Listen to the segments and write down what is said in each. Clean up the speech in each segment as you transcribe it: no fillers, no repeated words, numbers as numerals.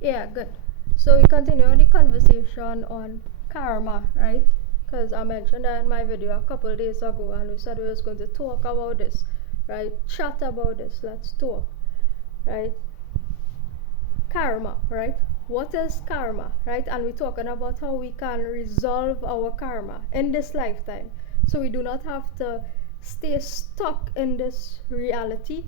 Yeah, good. So we continue the conversation on karma, right? Because I mentioned that in my video a couple of days ago, and we said we was going to talk about this, right? Chat about this. Let's talk, right? Karma, right? What is karma, right? And we're talking about how we can resolve our karma in this lifetime, so we do not have to stay stuck in this reality,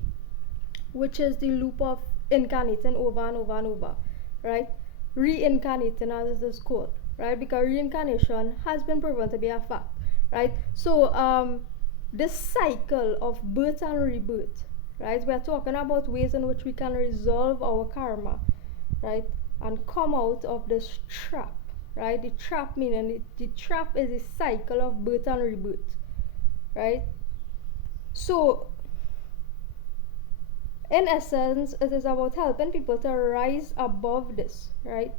which is the loop of incarnating over and over and over, right? Reincarnating, as it is called, right? Because reincarnation has been proven to be a fact, right? So, this cycle of birth and rebirth, right? We are talking about ways in which we can resolve our karma, right? And come out of this trap, right? The trap meaning the trap is a cycle of birth and rebirth, right? So in essence, it is about helping people to rise above this, right?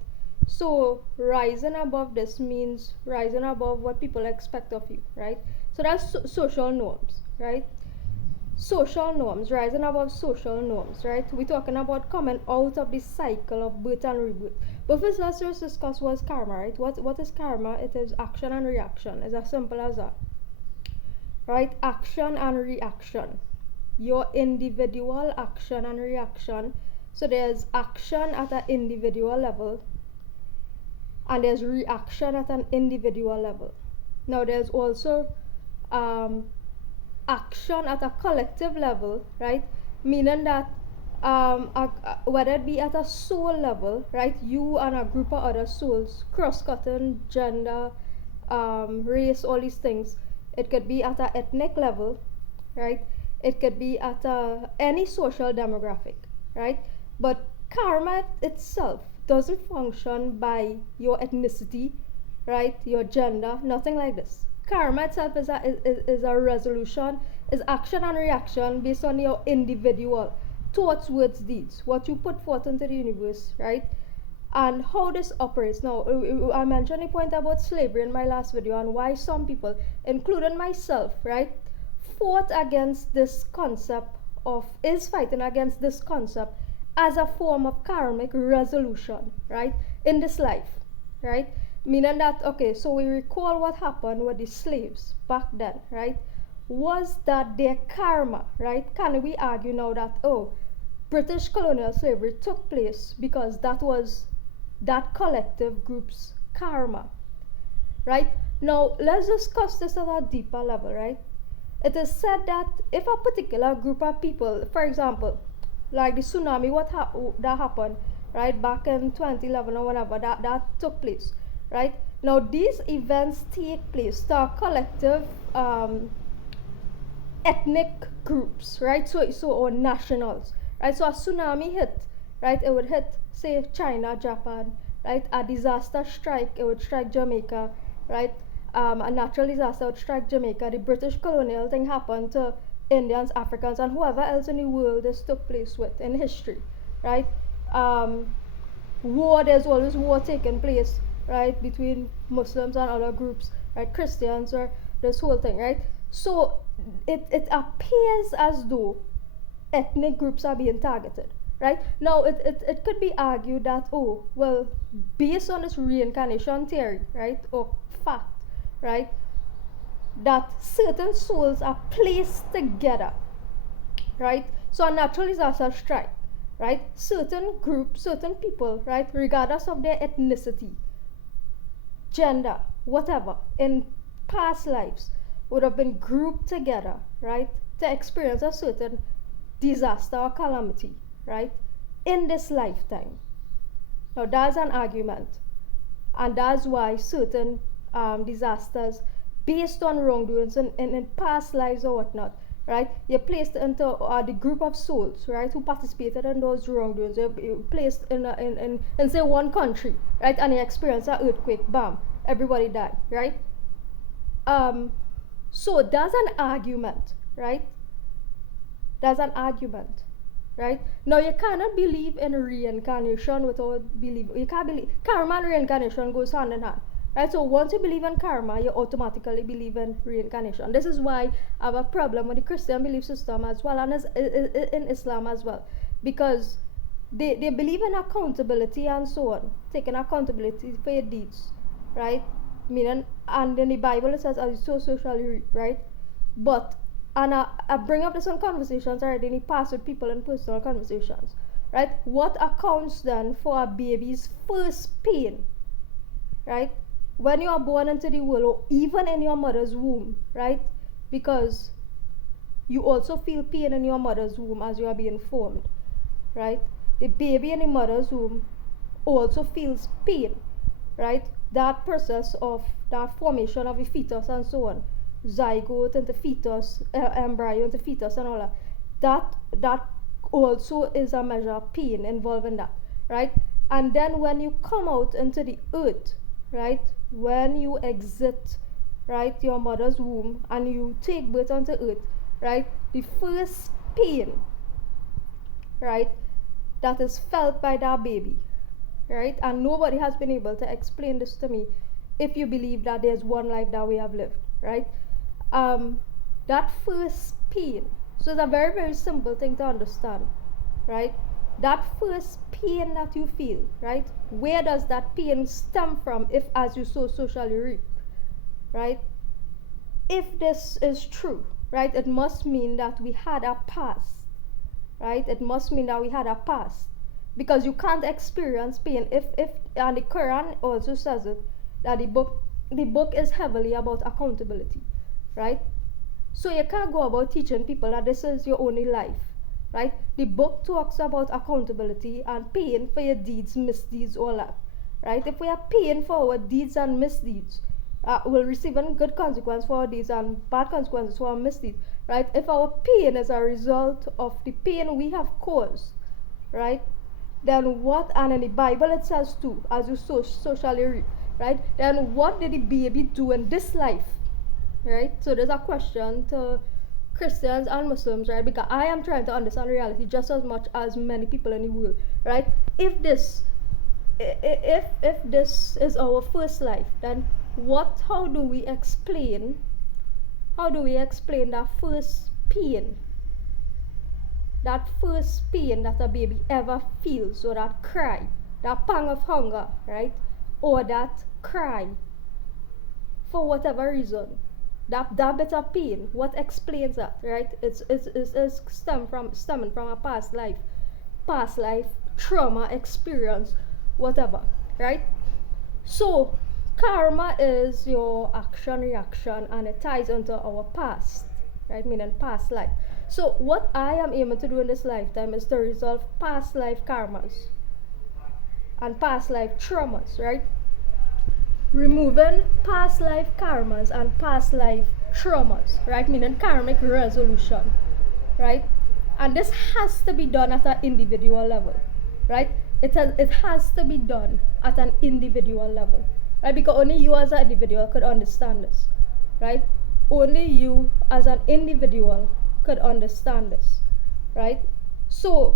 So, rising above this means rising above what people expect of you, right? So, that's social norms, right? Social norms, rising above social norms, right? We're talking about coming out of this cycle of birth and rebirth. But first, let's just discuss what's karma, right? What is karma? It is action and reaction. It's as simple as that, right? Action and reaction, your individual action and reaction. So there's action at an individual level, and there's reaction at an individual level. Now there's also um, action at a collective level, right? Meaning that whether it be at a soul level, right? You and a group of other souls, cross-cutting, gender, race, all these things. It could be at an ethnic level, right? It could be at any social demographic, right? But karma itself doesn't function by your ethnicity, right? Your gender, nothing like this. Karma itself is a resolution, is action and reaction based on your individual thoughts, words, deeds, what you put forth into the universe, right? And how this operates. Now, I mentioned a point about slavery in my last video and why some people, including myself, right, fought against this concept of, is fighting against this concept as a form of karmic resolution, right, in this life, right? Meaning that, okay, so we recall what happened with the slaves back then, right? Was that their karma, right? Can we argue now that, oh, British colonial slavery took place because that was that collective group's karma, right? Now, let's discuss this at a deeper level, right? It is said that if a particular group of people, for example, like the tsunami, that happened, right, back in 2011 or whenever that took place, right? Now, these events take place to a collective ethnic groups, right? So or nationals, right? So a tsunami hit, right? It would hit, say, China, Japan, right? A disaster strike, it would strike Jamaica, right? A natural disaster would strike Jamaica. The British colonial thing happened to Indians, Africans, and whoever else in the world this took place with in history, right? War, there's always war taking place, right, between Muslims and other groups, right, Christians, or this whole thing, right? So it appears as though ethnic groups are being targeted, right? Now it could be argued that, oh, well, based on this reincarnation theory, right, or fact, right, that certain souls are placed together, right? So a natural disaster strike, right? Certain groups, certain people, right, regardless of their ethnicity, gender, whatever, in past lives would have been grouped together, right, to experience a certain disaster or calamity, right, in this lifetime. Now, that's an argument, and that's why certain disasters based on wrongdoings in past lives or whatnot, right, you're placed into the group of souls, right, who participated in those wrongdoings. You're placed in say one country, right, and you experience an earthquake, bam, everybody died, right? So that's an argument, right? That's an argument, right? Now you cannot believe in reincarnation without believe. You can't believe karma and reincarnation goes hand in hand, right? So once you believe in karma, you automatically believe in reincarnation. This is why I have a problem with the Christian belief system as well, and in Islam as well, because they believe in accountability and so on, taking accountability for your deeds, right? Meaning, and in the Bible it says, as you sow, so shall you reap, right? But, and I bring up this in conversations already in the past with people in personal conversations, right? What accounts then for a baby's first pain, right? When you are born into the world, or even in your mother's womb, right? Because you also feel pain in your mother's womb as you are being formed, right? The baby in the mother's womb also feels pain, right? That process of that formation of a fetus and so on, zygote into fetus, embryo into fetus and all that, that also is a measure of pain involved in that, right? And then when you come out into the earth, right, when you exit, right, your mother's womb and you take birth onto earth, right, the first pain, right, that is felt by that baby, right, and nobody has been able to explain this to me if you believe that there's one life that we have lived, right? That first pain, so it's a very, very simple thing to understand, right? That first pain that you feel, right, where does that pain stem from? If as you sow, so shall you reap, right? If this is true, right, it must mean that we had a past, right? It must mean that we had a past, because you can't experience pain if and the Quran also says it, that the book is heavily about accountability, right? So you can't go about teaching people that this is your only life, right? The book talks about accountability and paying for your deeds, misdeeds, all that, right? If we are paying for our deeds and misdeeds, we'll receive a good consequence for our deeds and bad consequences for our misdeeds, right? If our pain is a result of the pain we have caused, right, then what? And in the Bible it says too, as you sow, so shall you reap, right? Then what did the baby do in this life, right? So there's a question to Christians and Muslims, right? Because I am trying to understand reality just as much as many people in the world, right? If this is our first life, then how do we explain that first pain, that a baby ever feels, or that cry, that pang of hunger, right, or that cry for whatever reason, that bit of pain, what explains that, right? It's stemming from a past life trauma experience, whatever, right? So karma is your action reaction, and it ties into our past, right, meaning past life. So what I am aiming to do in this lifetime is to resolve past life karmas and past life traumas, right? Removing past life karmas and past life traumas, right, meaning karmic resolution, right? And this has to be done at an individual level, right? It has to be done at an individual level, right? Because only you as an individual could understand this, right? Only you as an individual could understand this, right? So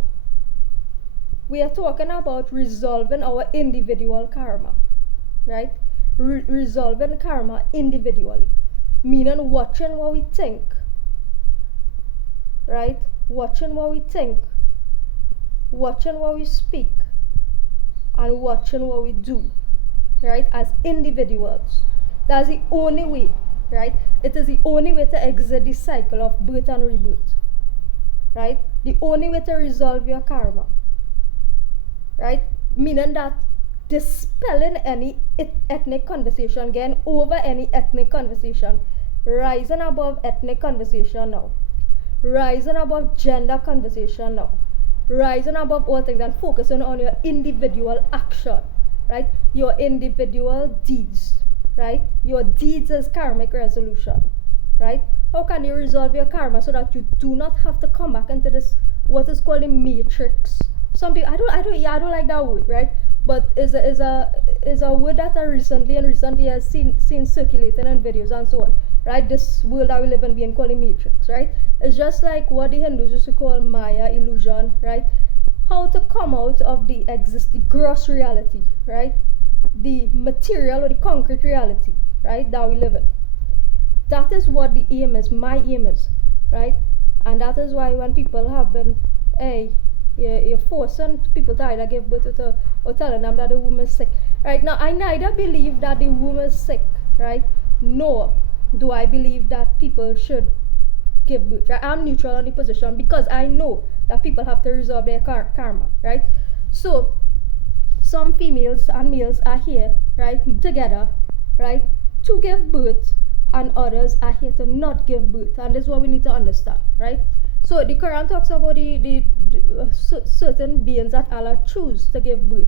we are talking about resolving our individual karma, right? Resolving karma individually, meaning watching what we think, right? Watching what we think, watching what we speak, and watching what we do, right, as individuals. That's the only way, right? It is the only way to exit the cycle of birth and rebirth, right? The only way to resolve your karma, right? Meaning that dispelling any ethnic conversation, getting over any ethnic conversation, rising above ethnic conversation now, rising above gender conversation now, rising above all things and focusing on your individual action, right? Your individual deeds, right? Your deeds is karmic resolution, right? How can you resolve your karma so that you do not have to come back into this, what is called a matrix? Some people, I don't like that word, right? But is a word that I recently has seen circulating in videos and so on, right? This world that we live in being called a matrix, right? It's just like what the Hindus used to call Maya, illusion, right? How to come out of the gross reality, right? The material or the concrete reality, right, that we live in. That is what the aim is, my aim is, right? And that is why when people have been, hey, You're forcing people to either give birth or telling them that the womb is sick. Right now, I neither believe that the womb is sick, right? Nor do I believe that people should give birth. Right? I'm neutral on the position because I know that people have to resolve their karma, right? So some females and males are here, right, together, right, to give birth, and others are here to not give birth, and this is what we need to understand, right? So the Quran talks about certain beings that Allah choose to give birth,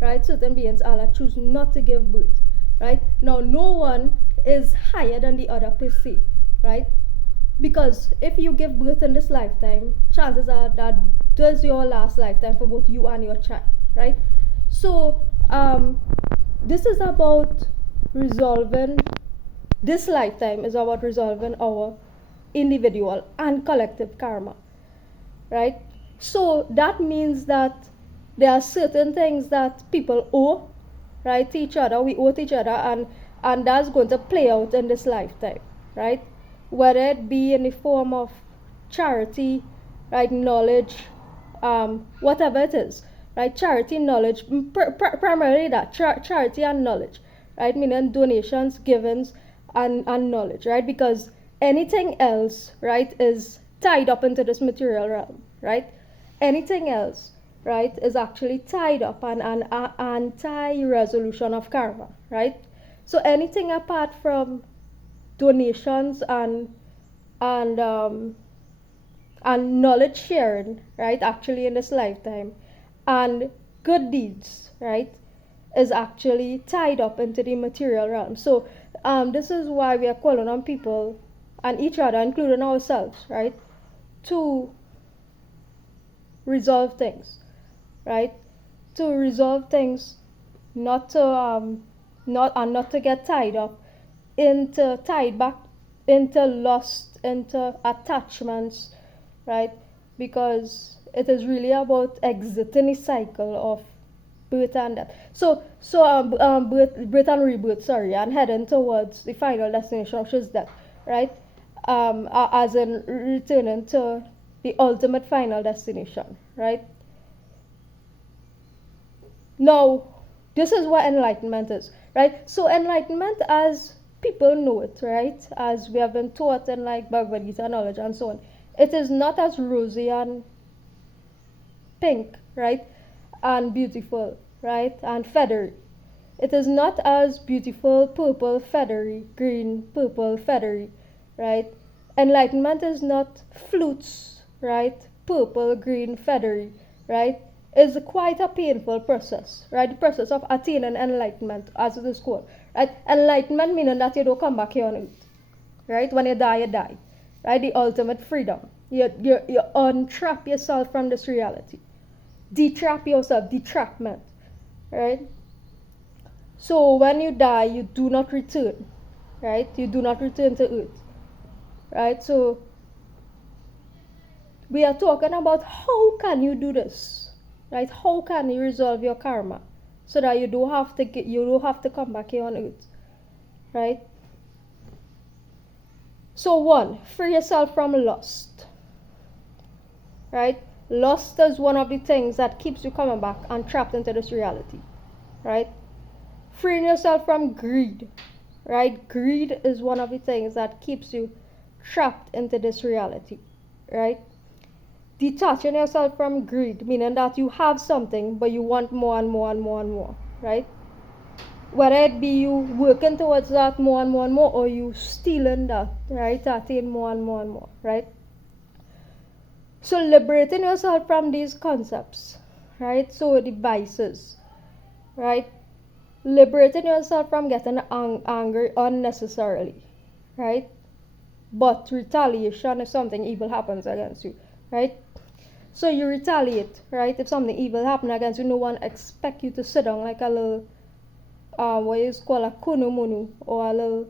right? Certain beings Allah choose not to give birth, right? Now, no one is higher than the other per se, right? Because if you give birth in this lifetime, chances are that does your last lifetime for both you and your child, right? So this is about resolving, this lifetime is about resolving our individual and collective karma, right? So that means that there are certain things that people owe, right, to each other. We owe to each other, and that's going to play out in this lifetime, right? Whether it be in the form of charity, right, knowledge, whatever it is, right? Charity, knowledge, primarily that charity and knowledge, right? Meaning donations, givens, and knowledge, right? Because anything else, right, is tied up into this material realm, right? Anything else, right, is actually tied up and an anti-resolution of karma, right? So anything apart from donations and knowledge sharing, right, actually in this lifetime, and good deeds, right, is actually tied up into the material realm. So this is why we are calling on people and each other, including ourselves, right, to resolve things, right, to resolve things, not to get tied back into lust, into attachments, right? Because it is really about exiting the cycle of birth and death. Birth and rebirth, sorry, and heading towards the final destination, which is death, right? As in returning to the ultimate final destination, right? Now, this is what enlightenment is, right? So enlightenment, as people know it, right, as we have been taught in like Bhagavad Gita knowledge and so on, it is not as rosy and pink, right, and beautiful, right, and feathery. It is not as beautiful, purple, feathery, green, purple, feathery, right? Enlightenment is not flutes, right, purple, green, feathery, right? It's quite a painful process, right? The process of attaining enlightenment, as it is called, right? Enlightenment meaning that you don't come back here on earth, right? When you die, right? The ultimate freedom. You untrap yourself from this reality. Detrap yourself, detrapment, right? So when you die, you do not return, right? You do not return to earth, right? So we are talking about how can you do this, right? How can you resolve your karma so that you don't have to come back here on earth, right? So one, free yourself from lust, right? Lust is one of the things that keeps you coming back and trapped into this reality, right? Freeing yourself from greed, right? Greed is one of the things that keeps you trapped into this reality, right? Detaching yourself from greed, meaning that you have something but you want more and more and more and more, right? Whether it be you working towards that more and more and more, or you stealing that, right, to attain more and more and more, right? So liberating yourself from these concepts, right? So the vices, right? Liberating yourself from getting angry unnecessarily, right? But retaliation if something evil happens against you, right? So you retaliate, right? If something evil happens against you, no one expect you to sit down like a little, what is called a kunumunu, or a little,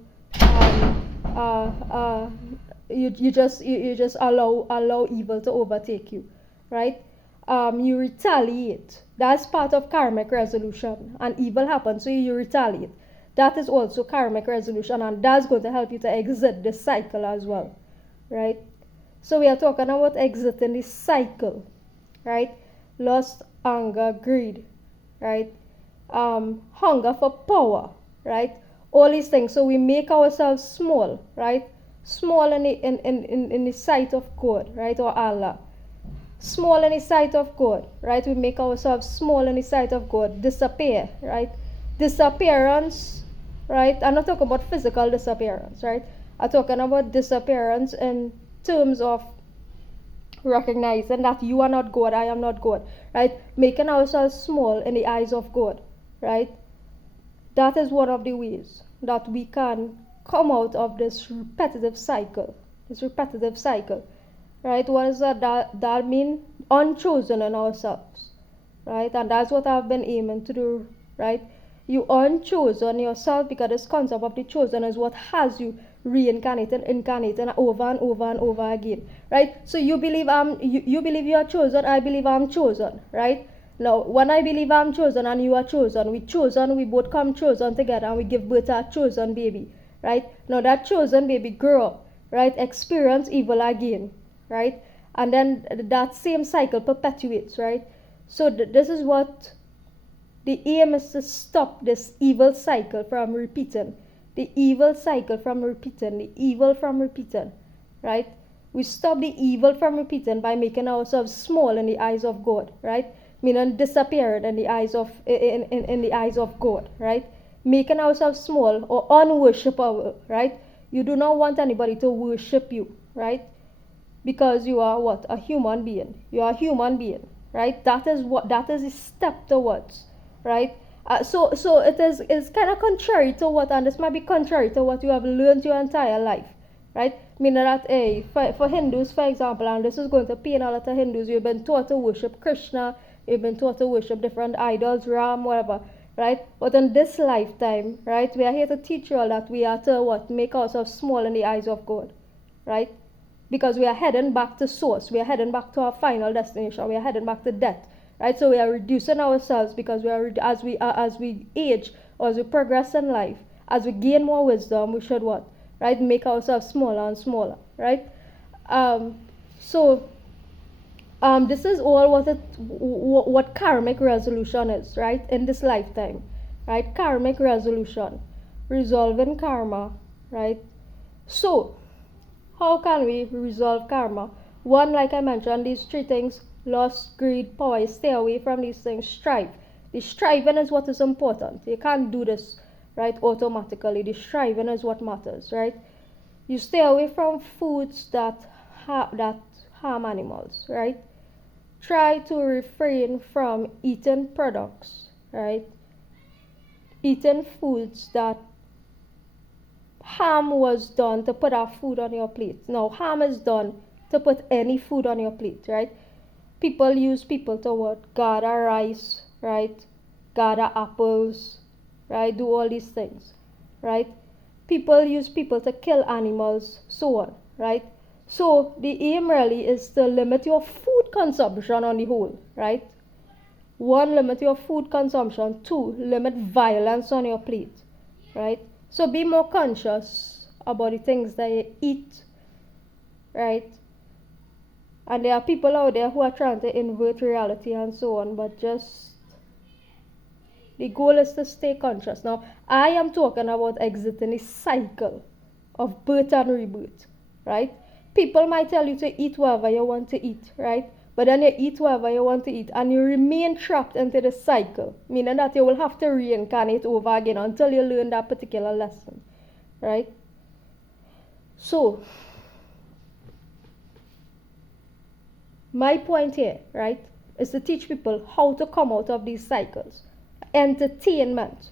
you just allow evil to overtake you, right? You retaliate. That's part of karmic resolution. And evil happens, so you retaliate. That is also karmic resolution, and that's going to help you to exit this cycle as well, right? So we are talking about exiting this cycle, right? lust, anger, greed, right? Hunger for power, right? All these things. So we make ourselves small, right? Small in the sight of God, right? Or Allah. Small in the sight of God, right? We make ourselves small in the sight of God. Disappear, right? Disappearance, right? I'm not talking about physical disappearance, right? I'm talking about disappearance in terms of recognizing that you are not God, I am not God, right? Making ourselves small in the eyes of God, right? That is one of the ways that we can come out of this repetitive cycle. This repetitive cycle, right? What does that mean? Unchosen in ourselves, right? And that's what I've been aiming to do, right? You unchosen yourself, because this concept of the chosen is what has you reincarnating, incarnating over and over and over again, right? So you believe you are chosen, I believe I'm chosen, right? Now, when I believe I'm chosen and you are chosen, we both come chosen together and we give birth to a chosen baby, right? Now that chosen baby grow up, right? Experience evil again, right? And then that same cycle perpetuates, right? So this is what the aim is, to stop this evil cycle from repeating. The evil cycle from repeating. The evil from repeating. Right? We stop the evil from repeating by making ourselves small in the eyes of God. Right? Meaning disappearing in the eyes of in the eyes of God. Right? Making ourselves small or unworshipable. Right? You do not want anybody to worship you. Right? Because you are what? A human being. You are a human being. Right? That is a step towards, right? So it is kind of contrary to what, and this might be contrary to what you have learned your entire life, right? Meaning that, for Hindus, for example, and this is going to pain a lot of Hindus, you've been taught to worship Krishna, you've been taught to worship different idols, Ram, whatever, right? But in this lifetime, right, we are here to teach you all that we are to what? Make ourselves small in the eyes of God, right? Because we are heading back to source, we are heading back to our final destination, we are heading back to death, right? So we are reducing ourselves, because we are as we age, or as we progress in life, as we gain more wisdom, we should what? Right? Make ourselves smaller and smaller, right? So this is all what karmic resolution is, right? In this lifetime, right? Karmic resolution, resolving karma, right? So how can we resolve karma? One, like I mentioned, these three things: lust, greed, power. Stay away from these things. Strive. The striving is what is important. You can't do this, right, automatically. The striving is what matters, right? You stay away from foods that harm animals, right? Try to refrain from eating products, right? Eating foods that harm was done to put our food on your plate. Now, harm is done to put any food on your plate, right? People use people to what? Gather rice, right? Gather apples, right? Do all these things, right? People use people to kill animals, so on, right? So the aim really is to limit your food consumption on the whole, right? One, limit your food consumption. Two, limit violence on your plate, right? So be more conscious about the things that you eat, right? And there are people out there who are trying to invert reality and so on, but just the goal is to stay conscious. Now, I am talking about exiting a cycle of birth and rebirth, right? People might tell you to eat whatever you want to eat, right? But then you eat whatever you want to eat and you remain trapped into the cycle, meaning that you will have to reincarnate over again until you learn that particular lesson, right? So, my point here, right, is to teach people how to come out of these cycles. Entertainment.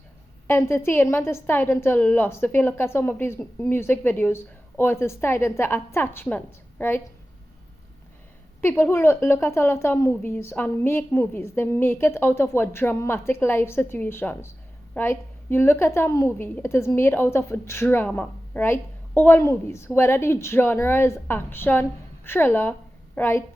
Entertainment is tied into lust. If you look at some of these music videos, or it is tied into attachment, right? People who look at a lot of movies and make movies, they make it out of what? Dramatic life situations, right? You look at a movie, it is made out of drama, right? All movies, whether the genre is action, thriller, right?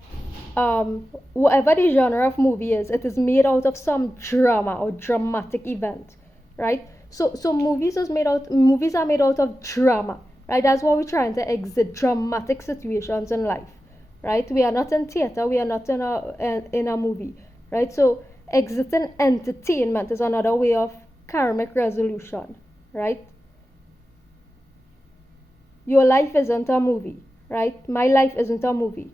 Whatever the genre of movie is, it is made out of some drama or dramatic event, right? So movies are made out of drama, right? That's why we're trying to exit dramatic situations in life, right? We are not in theater, we are not in a movie, right? So exiting entertainment is another way of karmic resolution, right? Your life isn't a movie, right? My life isn't a movie,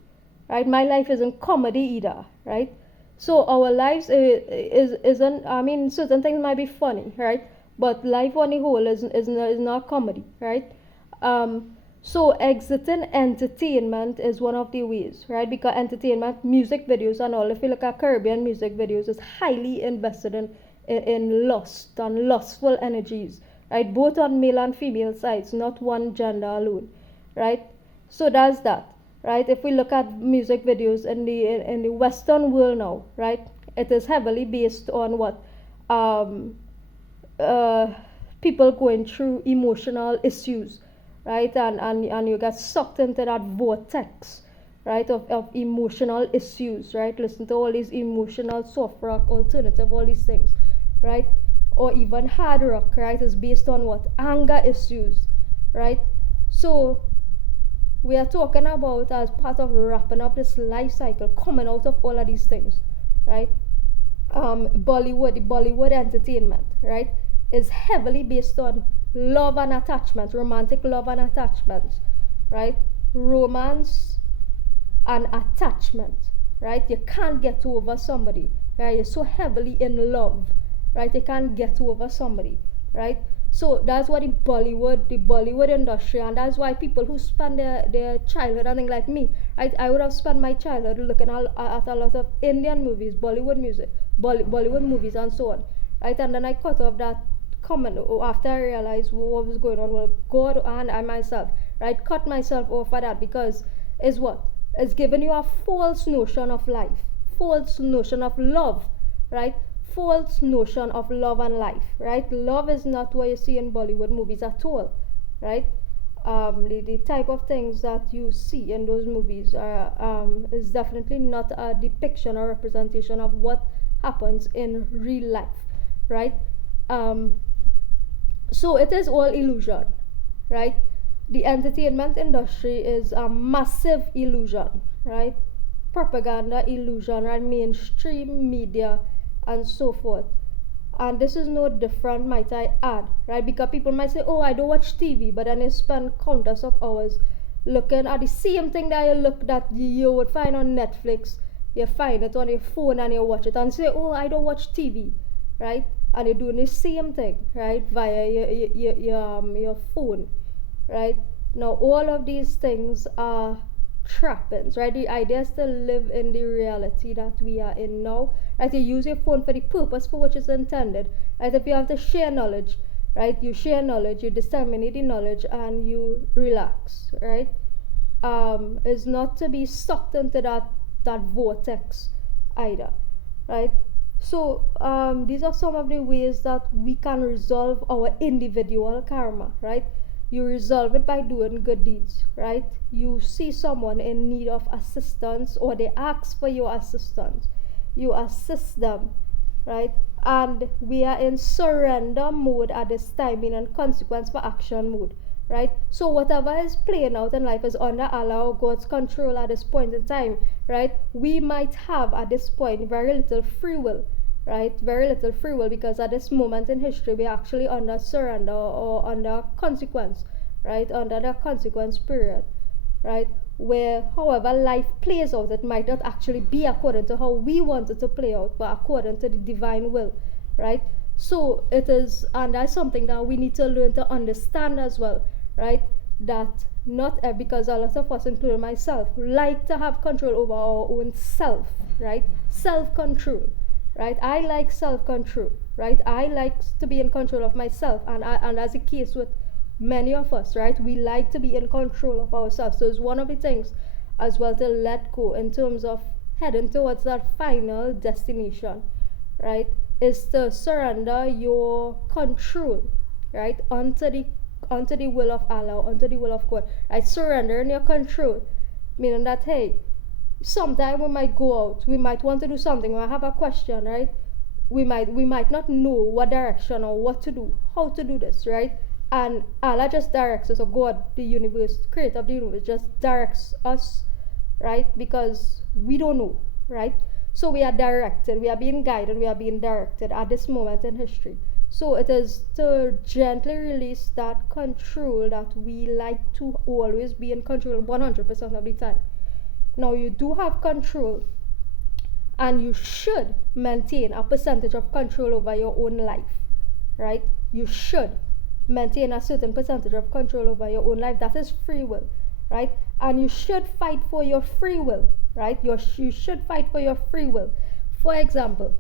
right? My life isn't comedy either, right? So our lives isn't, I mean, certain things might be funny, right? But life on the whole is not comedy, right? So exiting entertainment is one of the ways, right? Because entertainment, music videos and all, if you look at Caribbean music videos, is highly invested in lust and lustful energies, right? Both on male and female sides, not one gender alone, right? So that's that, right? If we look at music videos in the Western world now, right, it is heavily based on what um, uh, people going through emotional issues, right? And you get sucked into that vortex, right, of emotional issues, right? Listen to all these emotional soft rock, alternative, all these things, right? Or even hard rock, right, is based on what? Anger issues, right? So we are talking about as part of wrapping up this life cycle, coming out of all of these things, right? Bollywood entertainment, right, is heavily based on love and attachment, romantic love and attachment, right? Romance and attachment, right? You can't get over somebody, right? You're so heavily in love, right? You can't get over somebody, right? So that's what the Bollywood industry, and that's why people who spend their childhood, I think like me, I would have spent my childhood looking at a lot of Indian movies, Bollywood music, Bollywood movies, and so on, right? And then I cut off that comment after I realized what was going on. Well, God and I myself, right, cut myself off for that because is what? It's giving you a false notion of life, false notion of love, right? False notion of love and life, right? Love is not what you see in Bollywood movies at all, right? The type of things that you see in those movies are is definitely not a depiction or representation of what happens in real life, right? Um, so it is all illusion, right? The entertainment industry is a massive illusion, right? Propaganda illusion, right? Mainstream media and so forth. And this is no different, might I add, right? Because people might say, oh, I don't watch TV, but then they spend countless of hours looking at the same thing that you would find on Netflix. You find it on your phone and you watch it and say, oh, I don't watch TV, right? And you're doing the same thing, right, via your phone, right? Now, all of these things are trappings, right? The idea is to live in the reality that we are in now, right? You use your phone for the purpose for which it's intended, right? If you have to share knowledge, right, you share knowledge, you disseminate the knowledge, and you relax, right? Is not to be sucked into that vortex either, right? So these are some of the ways that we can resolve our individual karma, right? You resolve it by doing good deeds, right? You see someone in need of assistance or they ask for your assistance, you assist them, right? And we are in surrender mode at this time, in consequence for action mode, right? So whatever is playing out in life is under Allah or God's control at this point in time, right? We might have at this point very little free will, right? Very little free will, because at this moment in history we're actually under surrender or under consequence, right? Under the consequence period, right? Where however life plays out, it might not actually be according to how we want it to play out, but according to the divine will, right? So it is, and that's something that we need to learn to understand as well, right? That not because a lot of us, including myself, like to have control over our own self, right? Self-control, right? I like self-control, right? I like to be in control of myself, and as the case with many of us, right? We like to be in control of ourselves. So it's one of the things as well to let go in terms of heading towards that final destination, right? Is to surrender your control, right, onto the will of Allah, onto the will of God, right? Surrendering your control, meaning that hey, sometime we might go out, we might want to do something, we might have a question, right? We might not know what direction or what to do, how to do this, right? And Allah just directs us, or God, the universe, creator of the universe, just directs us, right? Because we don't know, right? So we are directed, we are being guided, we are being directed at this moment in history. So it is to gently release that control that we like to always be in control 100% of the time. Now you do have control, and you should maintain a percentage of control over your own life, right? You should maintain a certain percentage of control over your own life. That is free will, right? And you should fight for your free will, right? You should fight for your free will. For example,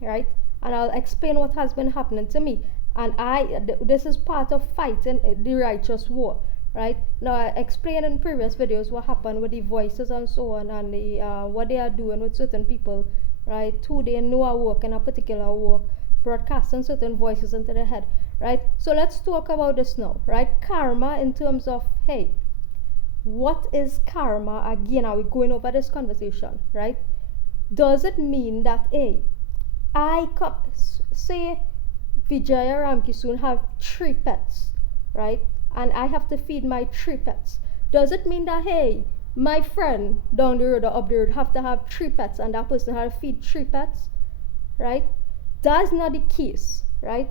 right? And I'll explain what has been happening to me. And this is part of fighting the righteous war, right? Now I explained in previous videos what happened with the voices and so on, and the what they are doing with certain people, right? Who they know are working a particular work, broadcasting certain voices into their head, right? So let's talk about this now, right? Karma, in terms of, hey, what is karma? Again, are we going over this conversation, right? Does it mean that, hey, say Vijaya Ramkissoon have 3 pets, right? And I have to feed my 3 pets. Does it mean that, hey, my friend down the road or up the road have to have 3 pets and that person have to feed 3 pets, right? That's not the case, right?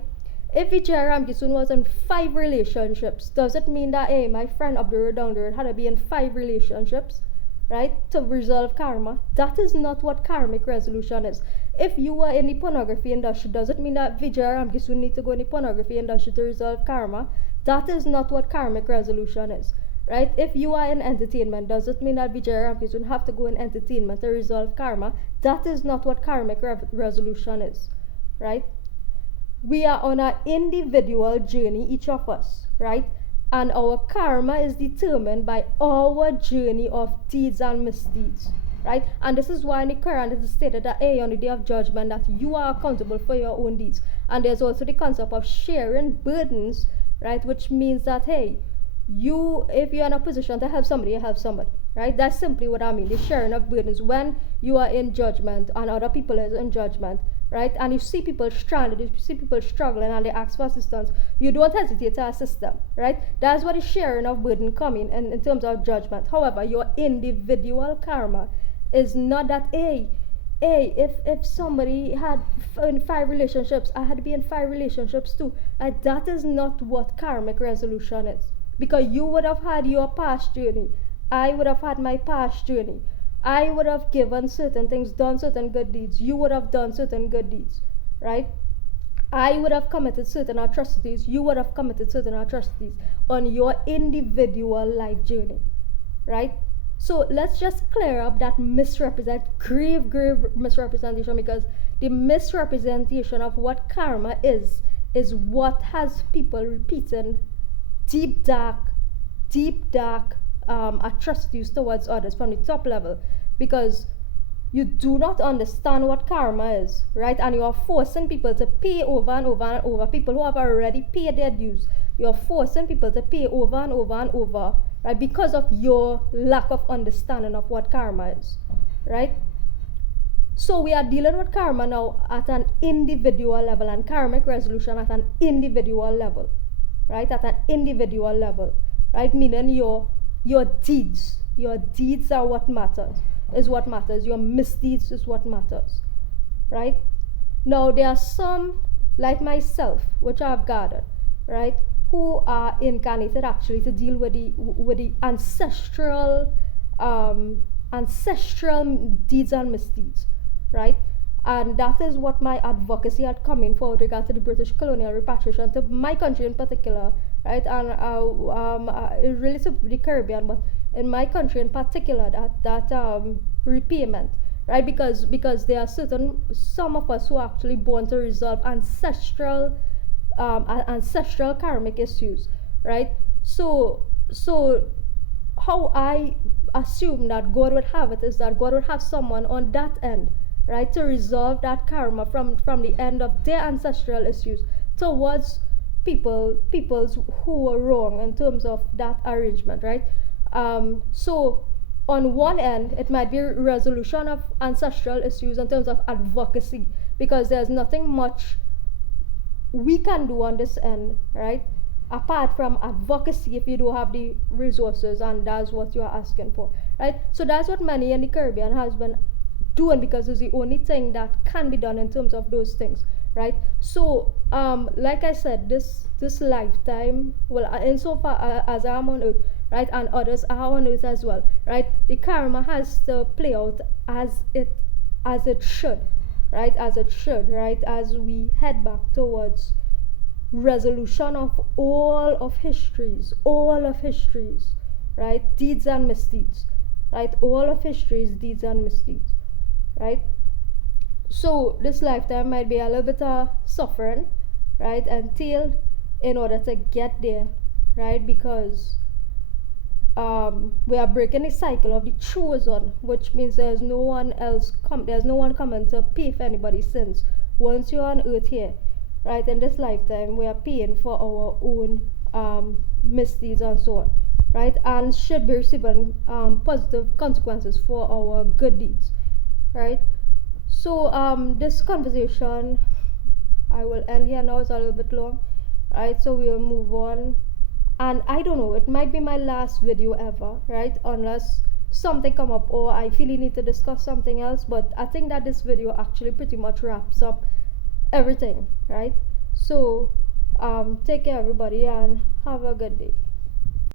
If Vijaya Ramkissoon was in 5 relationships, does it mean that, hey, my friend up the road down the road had to be in 5 relationships, right, to resolve karma? That is not what karmic resolution is. If you are in the pornography industry, does it mean that Vijaya Ramkissoon need to go in the pornography industry to resolve karma? That is not what karmic resolution is, right? If you are in entertainment, does it mean that Vijaya Ramkissoon have to go in entertainment to resolve karma? That is not what karmic resolution is, right? We are on an individual journey, each of us, right? And our karma is determined by our journey of deeds and misdeeds, right? And this is why in the Quran it is stated that, hey, on the day of judgment, that you are accountable for your own deeds. And there's also the concept of sharing burdens, right? Which means that, hey, if you're in a position to help somebody, you help somebody, right? That's simply what I mean, the sharing of burdens. When you are in judgment and other people are in judgment, right, and you see people stranded, you see people struggling and they ask for assistance, you don't hesitate to assist them, right? That's what the sharing of burden coming in terms of judgment. However, your individual karma is not that, hey, if somebody had in 5 relationships, I had to be in 5 relationships too. That is not what karmic resolution is. Because you would have had your past journey, I would have had my past journey. I would have given certain things, done certain good deeds. You would have done certain good deeds, right? I would have committed certain atrocities. You would have committed certain atrocities on your individual life journey, right? So let's just clear up that grave misrepresentation, because the misrepresentation of what karma is what has people repeating deep dark atrocities towards others from the top level, because you do not understand what karma is, right? And you are forcing people to pay over and over and over, people who have already paid their dues. You're forcing people to pay over and over and over, right? Because of your lack of understanding of what karma is, right? So we are dealing with karma now at an individual level, and karmic resolution at an individual level, right? At an individual level, right? Meaning your deeds are what matters, your misdeeds is what matters, right? Now there are some, like myself, which I've gathered, right, who are incarnated actually to deal with the ancestral deeds and misdeeds, right? And that is what my advocacy had come in for with regard to the British colonial repatriation to my country in particular, right? And it relates to the Caribbean, but in my country in particular, that repayment, right? Because there are some of us who are actually born to resolve ancestral karmic issues, right? So how I assume that God would have it is that God would have someone on that end, right, to resolve that karma from the end of their ancestral issues towards peoples who were wrong in terms of that arrangement, right? So on one end, it might be resolution of ancestral issues in terms of advocacy, because there's nothing much we can do on this end, right, apart from advocacy if you don't have the resources, and that's what you are asking for, right? So that's what many in the Caribbean has been doing, because it's the only thing that can be done in terms of those things, right? So like I said, this lifetime, well, insofar as I'm on earth, right, and others are on earth as well, right, the karma has to play out as it should, right, as it should, right, as we head back towards resolution of all of histories, right, deeds and misdeeds, right, all of history's deeds and misdeeds, right. So this lifetime might be a little bit of suffering, right, entailed in order to get there, right, because we are breaking the cycle of the chosen, which means there's no one coming to pay for anybody's sins. Once you're on earth here, right, in this lifetime, we are paying for our own misdeeds and so on, right, and should be receiving positive consequences for our good deeds, right. So this conversation, I will end here now. It's a little bit long, right, so we'll move on. And I don't know, it might be my last video ever, right, unless something come up or I feel you need to discuss something else. But I think that this video actually pretty much wraps up everything, right. So take care everybody and have a good day.